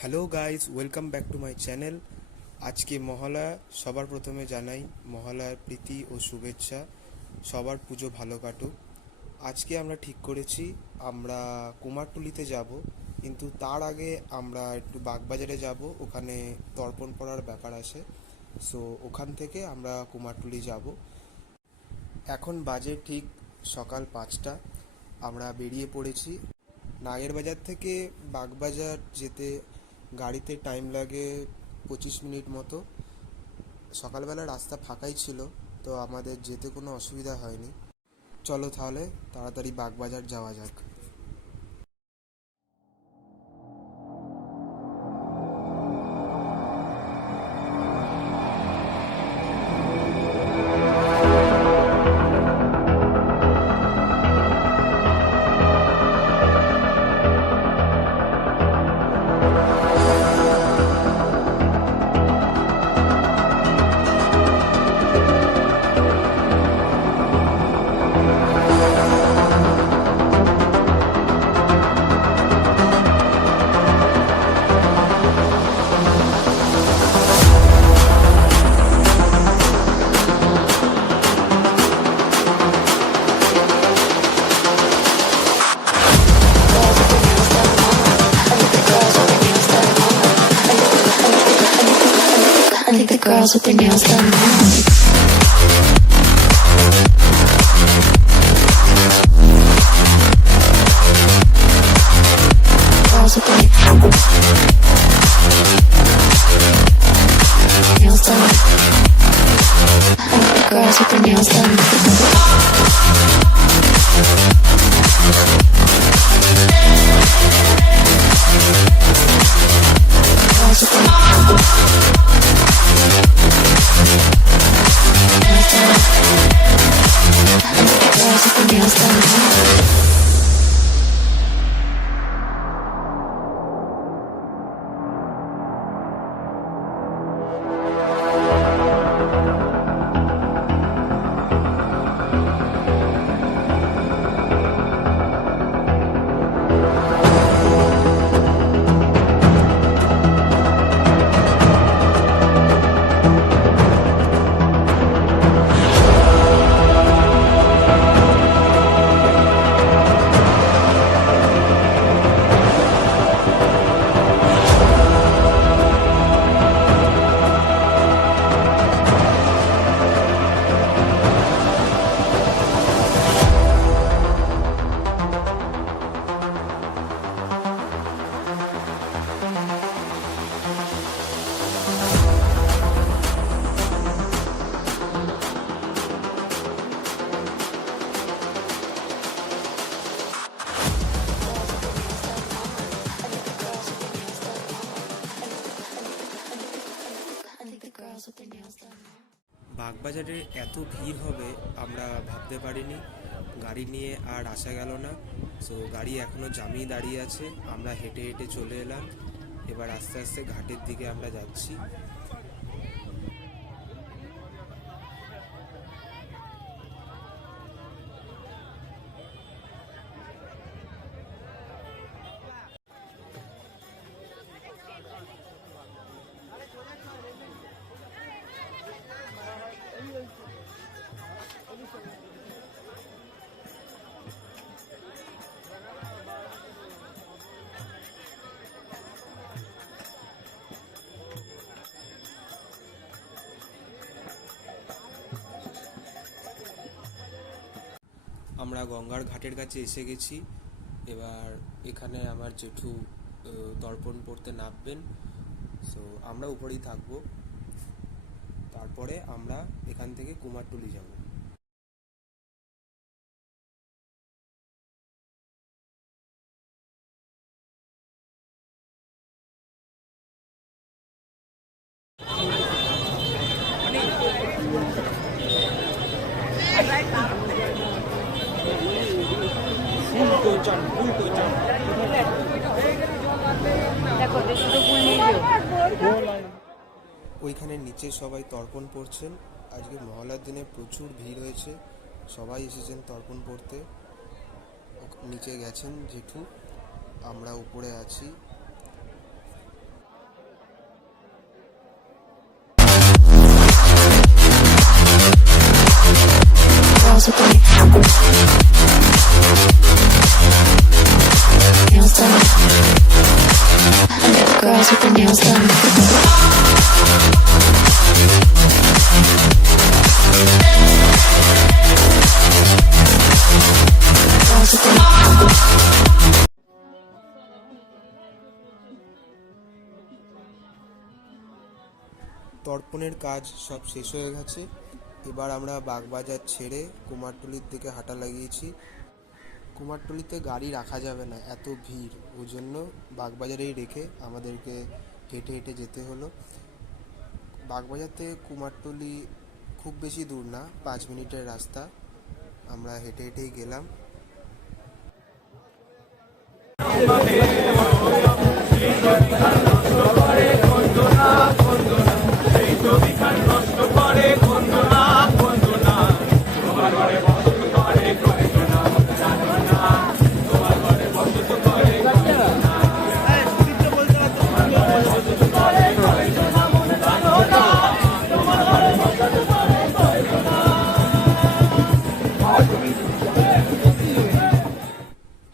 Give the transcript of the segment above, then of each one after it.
Hello guys, welcome back to my channel. আজকে মহালয়া, সবার প্রথমে জানাই মহালয়ার প্রীতি ও শুভেচ্ছা। সবার পুজো ভালো কাটুক। আজকে আমরা ঠিক করেছি আমরা কুমারটুলিতে যাব, কিন্তু তার আগে আমরা একটু বাগবাজারে যাব, ওখানে তর্পণ পড়ার ব্যাপার আছে। সো ওখান থেকে আমরা কুমারটুলি যাব। এখন বাজে ঠিক সকাল 5টা। আমরা বেরিয়ে পড়েছি। নাগেরবাজার থেকে বাগবাজার যেতে গাড়িতে টাইম লাগে 25 মিনিট মতো। সকালবেলা রাস্তা ফাঁকাই ছিল, তো আমাদের যেতে কোনো অসুবিধা হয়নি। চলো তাহলে তাড়াতাড়ি বাগবাজার যাওয়া যাক। The girls with their nails done now. Girls with their nails done. The girls with their nails done. Girls with their বাগবাজারে এত ভিড় হবে আমরা ভাবতে পারিনি। গাড়ি নিয়ে আর আসা গেল না। সো গাড়ি এখনও জামিয়ে দাঁড়িয়ে আছে। আমরা হেঁটে হেঁটে চলে এলাম। এবার আস্তে আস্তে ঘাটের দিকে আমরা যাচ্ছি। আমরা গঙ্গার ঘাটের কাছে এসে গেছি। এবার এখানে আমার জেঠু তর্পণ পড়তে নামবেন। সো আমরা উপরেই থাকবো। তারপরে আমরা এখান থেকে কুমারটুলি যাব। উল্টো চল দেখো দুটো ফুল নিয়ে যেও। ওইখানে নিচে সবাই তর্পণ পড়ছেন। আজকে মহালয়ার দিনে প্রচুর ভিড় হয়েছে, সবাই এসেছেন তর্পণ পড়তে। নিচে গেছেন জেঠু, আমরা উপরে আছি। Girls with the nails done. I got the girls with the nails done. Girls with the তর্পণের কাজ সব শেষ হয়ে গেছে। এবার আমরা বাগবাজার ছেড়ে কুমারটুলির দিকে হাঁটা লাগিয়েছি। কুমারটুলিতে গাড়ি রাখা যাবে না, এত ভিড়, ওই জন্য বাগবাজারেই রেখে আমাদেরকে হেঁটে হেঁটে যেতে হলো। বাগবাজার থেকে কুমারটুলি খুব বেশি দূর না, 5 মিনিটের রাস্তা। আমরা হেঁটে হেঁটেই গেলাম।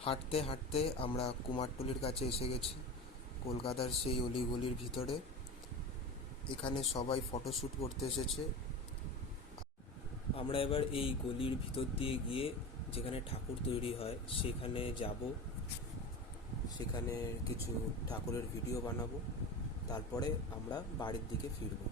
হাঁটতে হাঁটতে আমরা কুমারটুলির কাছে এসে গেছি, কলকাতার সেই অলিগলির ভিতরে। এখানে সবাই ফটোশ্যুট করতে এসেছে। আমরা এবার এই গলির ভিতর দিয়ে গিয়ে যেখানে ঠাকুর তৈরি হয় সেখানে যাব, সেখানে কিছু ঠাকুরের ভিডিও বানাবো, তারপরে আমরা বাড়ির দিকে ফিরবো।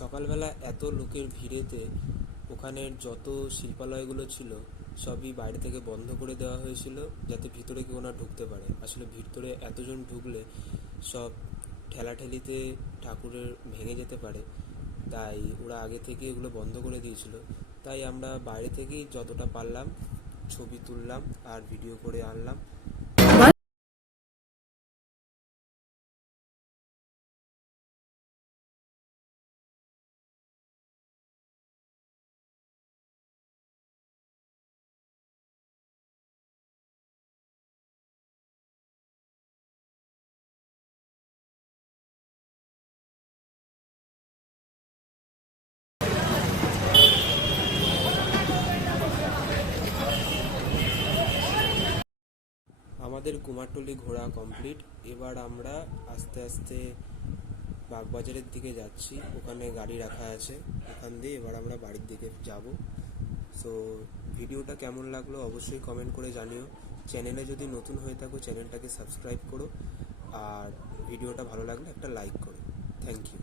সকালবেলা এত লোকের ভিড়েতে ওখানের যত শিল্পালয়গুলো ছিল সবই বাইরে থেকে বন্ধ করে দেওয়া হয়েছিল, যাতে ভিতরে কেউ না ঢুকতে পারে। আসলে ভিতরে এতজন ঢুকলে সব ঠেলাঠেলিতে ঠাকুরের ভেঙে যেতে পারে, তাই ওরা আগে থেকে এগুলো বন্ধ করে দিয়েছিল। তাই আমরা বাইরে থেকেই যতটা পারলাম ছবি তুললাম আর ভিডিও করে আনলাম। আমাদের কুমারটুলি ঘোরা কমপ্লিট। এবার আমরা আস্তে আস্তে বাগবাজারের দিকে যাচ্ছি, ওখানে গাড়ি রাখা আছে, ওখান দিয়ে এবার আমরা বাড়ির দিকে যাব। সো ভিডিওটা কেমন লাগলো অবশ্যই কমেন্ট করে জানিও। চ্যানেলে যদি নতুন হয়ে থাকো চ্যানেলটাকে সাবস্ক্রাইব করো, আর ভিডিওটা ভালো লাগলে একটা লাইক করো। Thank you.